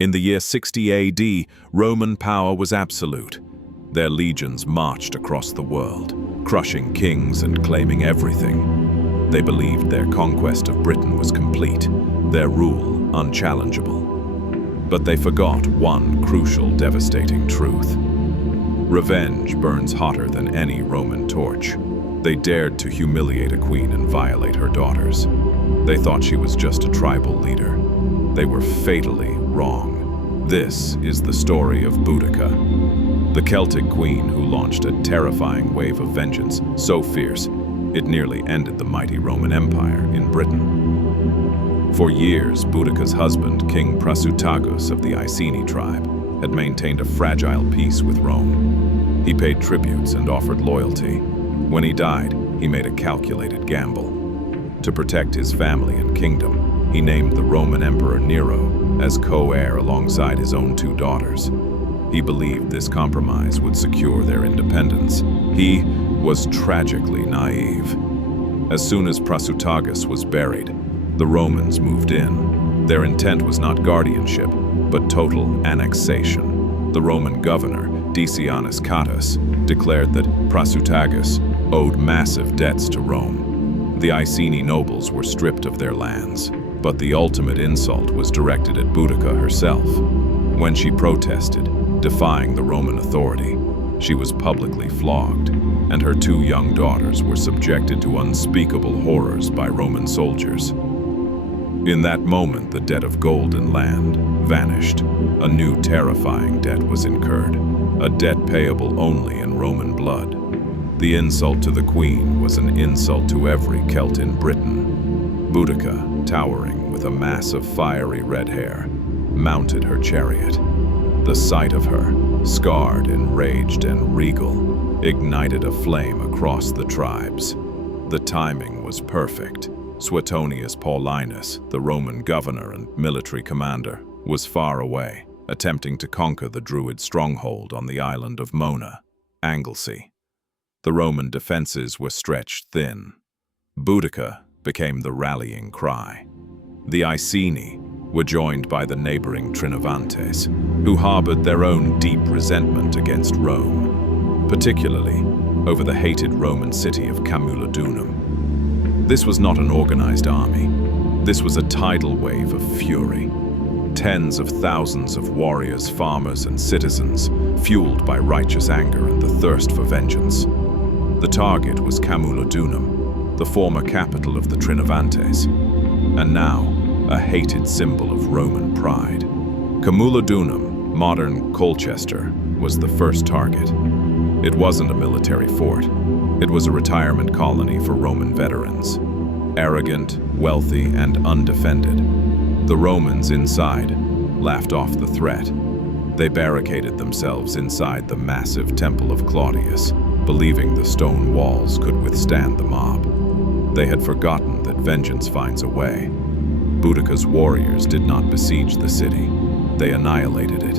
In the year 60 AD, Roman power was absolute. Their legions marched across the world, crushing kings and claiming everything. They believed their conquest of Britain was complete, their rule unchallengeable. But they forgot one crucial, devastating truth. Revenge burns hotter than any Roman torch. They dared to humiliate a queen and violate her daughters. They thought she was just a tribal leader. They were fatally wrong. This is the story of Boudicca, the Celtic queen who launched a terrifying wave of vengeance so fierce it nearly ended the mighty Roman Empire in Britain. For years, Boudicca's husband, King Prasutagus of the Iceni tribe, had maintained a fragile peace with Rome. He paid tributes and offered loyalty. When he died, he made a calculated gamble. To protect his family and kingdom, he named the Roman Emperor Nero as co-heir alongside his own two daughters. He believed this compromise would secure their independence. He was tragically naive. As soon as Prasutagus was buried, the Romans moved in. Their intent was not guardianship, but total annexation. The Roman governor, Decianus Catus, declared that Prasutagus owed massive debts to Rome. The Iceni nobles were stripped of their lands, but the ultimate insult was directed at Boudicca herself. When she protested, defying the Roman authority, she was publicly flogged, and her two young daughters were subjected to unspeakable horrors by Roman soldiers. In that moment, the debt of gold and land vanished. A new terrifying debt was incurred, a debt payable only in Roman blood. The insult to the queen was an insult to every Celt in Britain. Boudicca, towering with a mass of fiery red hair, mounted her chariot. The sight of her, scarred, enraged, and regal, ignited a flame across the tribes. The timing was perfect. Suetonius Paulinus, the Roman governor and military commander, was far away, attempting to conquer the Druid stronghold on the island of Mona, Anglesey. The Roman defenses were stretched thin. Boudicca became the rallying cry. The Iceni were joined by the neighboring Trinovantes, who harbored their own deep resentment against Rome, particularly over the hated Roman city of Camulodunum. This was not an organized army. This was a tidal wave of fury. Tens of thousands of warriors, farmers, and citizens, fueled by righteous anger and the thirst for vengeance. The target was Camulodunum, the former capital of the Trinovantes, and now a hated symbol of Roman pride. Camulodunum, modern Colchester, was the first target. It wasn't a military fort. It was a retirement colony for Roman veterans, arrogant, wealthy, and undefended. The Romans inside laughed off the threat. They barricaded themselves inside the massive temple of Claudius, believing the stone walls could withstand the mob. They had forgotten that vengeance finds a way. Boudicca's warriors did not besiege the city. They annihilated it.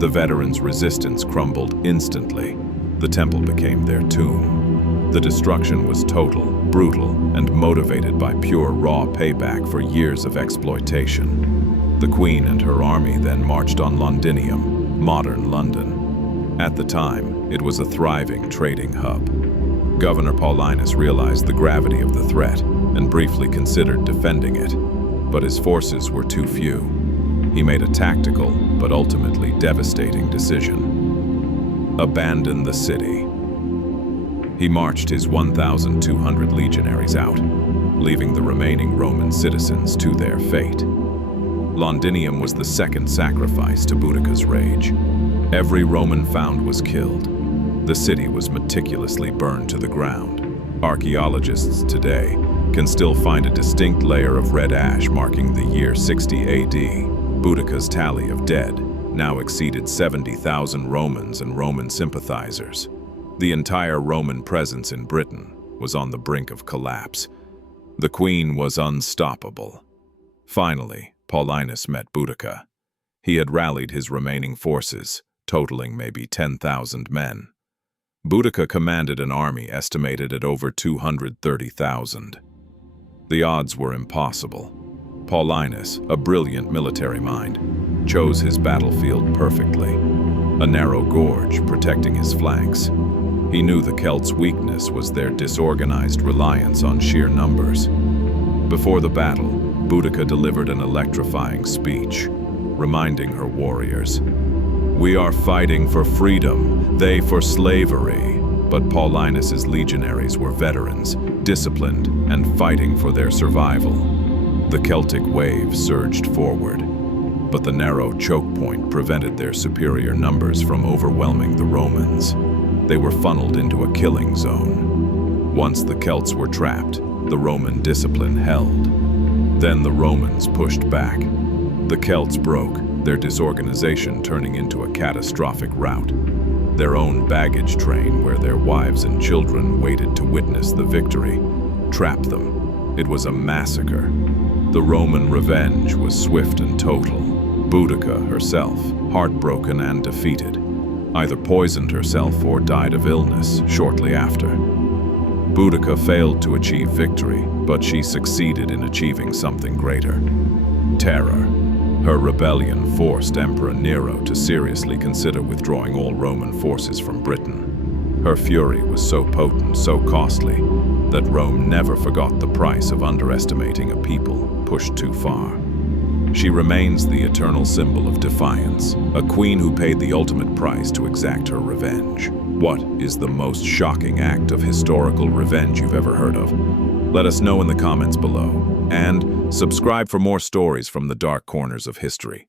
The veterans' resistance crumbled instantly. The temple became their tomb. The destruction was total, brutal, and motivated by pure raw payback for years of exploitation. The queen and her army then marched on Londinium, modern London. At the time, it was a thriving trading hub. Governor Paulinus realized the gravity of the threat and briefly considered defending it, but his forces were too few. He made a tactical, but ultimately devastating decision: abandon the city. He marched his 1,200 legionaries out, leaving the remaining Roman citizens to their fate. Londinium was the second sacrifice to Boudicca's rage. Every Roman found was killed. The city was meticulously burned to the ground. Archaeologists today can still find a distinct layer of red ash marking the year 60 AD. Boudicca's tally of dead now exceeded 70,000 Romans and Roman sympathizers. The entire Roman presence in Britain was on the brink of collapse. The queen was unstoppable. Finally, Paulinus met Boudicca. He had rallied his remaining forces, totaling maybe 10,000 men. Boudicca commanded an army estimated at over 230,000. The odds were impossible. Paulinus, a brilliant military mind, chose his battlefield perfectly. A narrow gorge protecting his flanks. He knew the Celts' weakness was their disorganized reliance on sheer numbers. Before the battle, Boudicca delivered an electrifying speech, reminding her warriors, "We are fighting for freedom, they for slavery." But Paulinus's legionaries were veterans, disciplined, and fighting for their survival. The Celtic wave surged forward, but the narrow choke point prevented their superior numbers from overwhelming the Romans. They were funneled into a killing zone. Once the Celts were trapped, the Roman discipline held. Then the Romans pushed back. The Celts broke, their disorganization turning into a catastrophic rout. Their own baggage train, where their wives and children waited to witness the victory, trapped them. It was a massacre. The Roman revenge was swift and total. Boudicca herself, heartbroken and defeated, either poisoned herself or died of illness shortly after. Boudicca failed to achieve victory, but she succeeded in achieving something greater: terror. Her rebellion forced Emperor Nero to seriously consider withdrawing all Roman forces from Britain. Her fury was so potent, so costly, that Rome never forgot the price of underestimating a people pushed too far. She remains the eternal symbol of defiance, a queen who paid the ultimate price to exact her revenge. What is the most shocking act of historical revenge you've ever heard of? Let us know in the comments below, and subscribe for more stories from the dark corners of history.